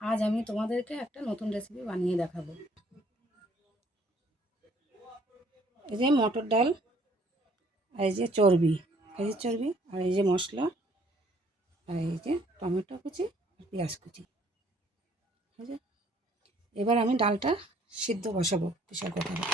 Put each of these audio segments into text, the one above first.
আজ আমি তোমাদেরকে একটা নতুন রেসিপি বানিয়ে দেখাবো। এই যে মটর ডাল, আর এই যে চর্বি এই যে চর্বি, আর এই যে মশলা, আর এই যে টমেটো কুচি, আর পেঁয়াজ কুচি। ঠিক আছে? এবার আমি ডালটা সিদ্ধ বসাবো প্রেশার কুকারে।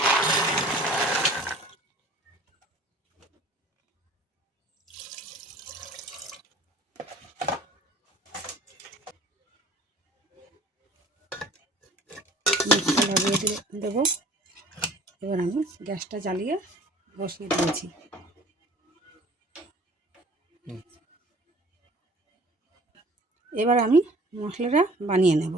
লাগিয়ে দেবো। এবার আমি গ্যাসটা জ্বালিয়ে বসিয়ে দিয়েছি। এবার আমি মশলাটা বানিয়ে নেব।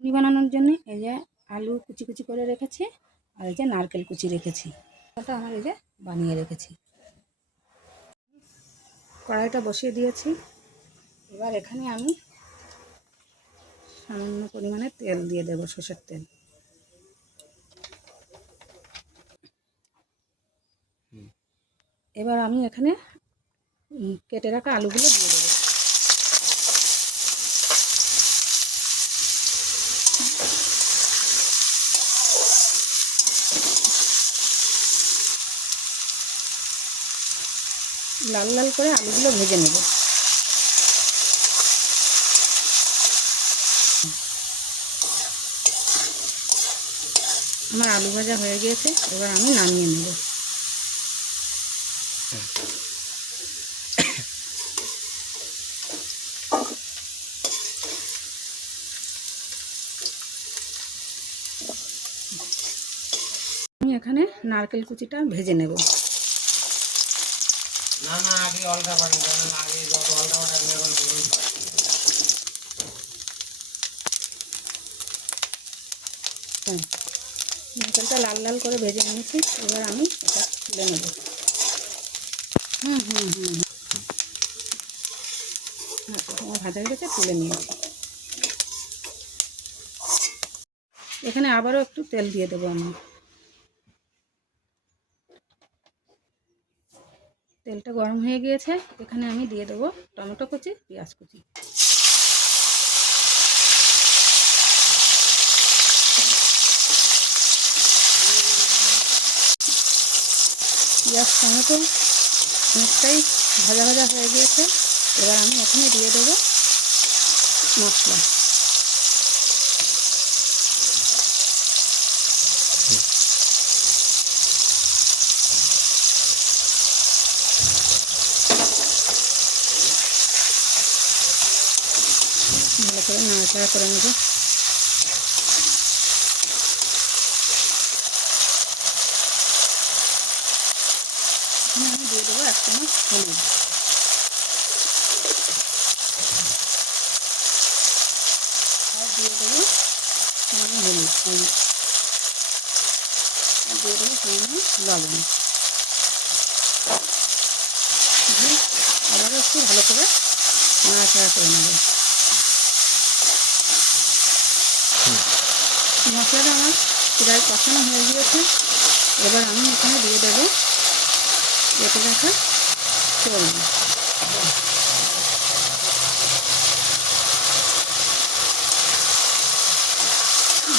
বানানোর জন্য এই যে আলু কুচি কুচি করে রেখেছি। আর এই যে নারকেল কুচি রেখেছি। ওটা আমার এই যে বানিয়ে রেখেছি। কড়াইটা বসিয়ে দিয়েছি। এবার এখানে আমি সামান্য পরিমাণে তেল দিয়ে দেবো সর্ষের তেল। এবার আমি এখানে কেটে রাখা আলুগুলো দিয়ে দেবো লাল লাল করে আলুগুলো ভেজে নেব। আমার আলু ভাজা হয়ে গিয়েছে, এবার আমি নামিয়ে নেব। আমি এখানে নারকেল কুচিটা ভেজে নেব। না আগে আগে হ্যাঁ। লাল লাল করে ভেজে নিয়েছি, এবার আমি এটা তুলে নেব। হুম হুম হুম ভাজা হয়ে গেছে তুলে নিয়েছি এখানে আবারও একটু তেল দিয়ে দেবো আমি। তেলটা গরম হয়ে গিয়েছে। এখানে আমি দিয়ে দেবো টমেটো কুচি, পেঁয়াজ কুচি। পেঁয়াজ, টমেটো অনেকটাই ভাজা ভাজা হয়ে গিয়েছে। এবার আমি এখানে দিয়ে দেবো মশলা। ভালো করে নাড়াচাড়া করে নেব। এখানে আমি দিয়ে দেবো এক চামচ হলুদ। আর দিয়ে দেবো সামান্য হলুদ। আর দিয়ে দেবো সামান্য লবণ। আবারও একটু ভালো করে নাড়াচাড়া করে নেব। মশলাটা আমার প্রায় কষানো হয়ে গিয়েছে। এবার আমি এখানে দিয়ে দেবো কেটে রাখা চর্বি।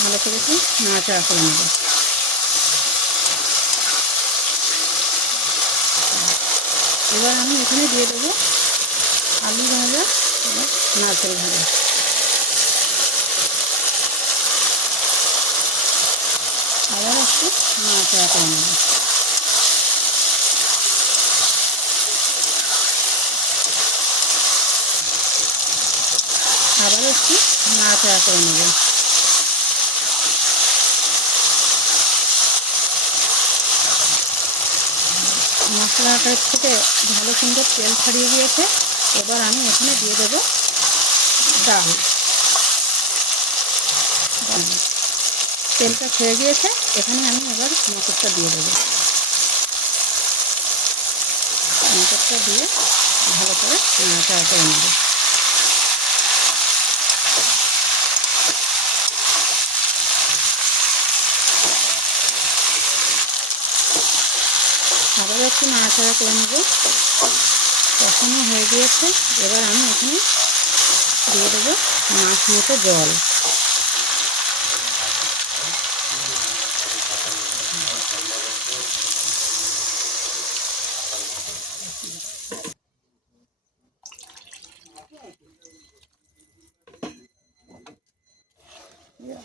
ভালো করে একটু নাড়াচাড়া করে নেব। এবার আমি এখানে দিয়ে দেবো আলু ভাজা নারকেল ভাজা আবার একটু নাড়াচাড়া করে নেব। আবার একটু নাড়াচাড়া মশলাটার থেকে ভালো সুন্দর তেল ছাড়িয়ে গিয়েছে। এবার আমি এখানে দিয়ে দেবো ডাল। ডাল। তেলটা খেয়ে গিয়েছে এখানে আমি এবার মটরটা দিয়ে দেবো। মটরটা দিয়ে ভালো করে নাড়াচাড়া করে নেব। আবার একটু নাড়াচাড়া করে নেব। কখনো হয়ে গিয়েছে, এবার আমি এখানে দিয়ে দেবো মাছ মতো জল।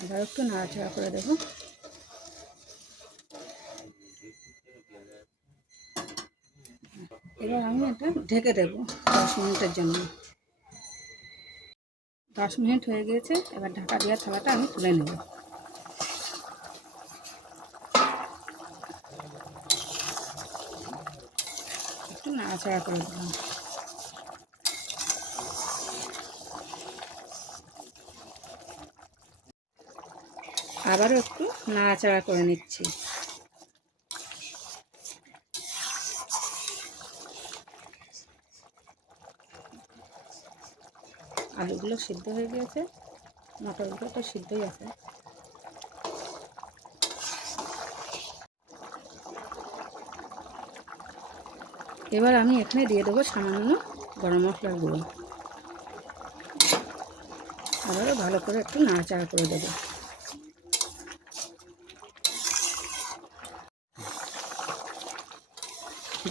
আবার একটু নাড়াচাড়া করে দেবো এবার আমি এটা ঢেকে দেবো দশ মিনিটের জন্য। দশ মিনিট হয়ে গিয়েছে, এবার ঢাকা দেওয়ার থালাটা আমি তুলে নেব। একটু নাড়াচাড়া করে দিলাম আবারও একটু নাড়াচাড়া করে নিচ্ছি। আলুগুলো সিদ্ধ হয়ে গিয়েছে, মটরগুলো তো সিদ্ধই আছে। এবার আমি এখানে দিয়ে দেবো সামান্য গরম মশলার গুঁড়ো। আবারও ভালো করে একটু নাড়াচাড়া করে দেবো।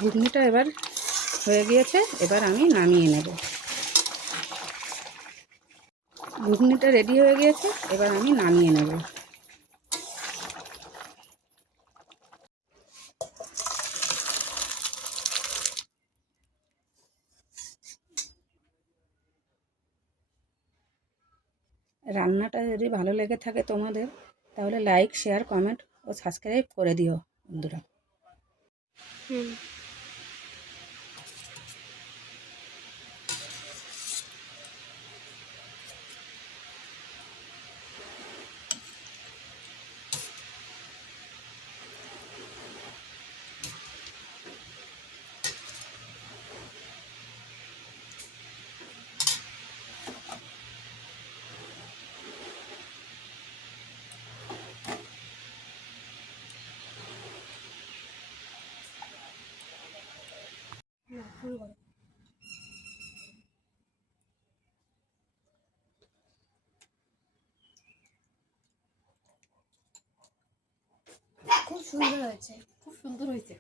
ঘুগনিটা এবার হয়ে গিয়েছে, এবার আমি নামিয়ে নেব। ঘুগনিটা রেডি হয়ে গিয়েছে, এবার আমি নামিয়ে নেব। রান্নাটা যদি ভালো লেগে থাকে তোমাদের, তাহলে লাইক শেয়ার কমেন্ট ও সাবস্ক্রাইব করে দিও বন্ধুরা। হুম। খুব সুন্দর হয়েছে। খুব সুন্দর হয়েছে।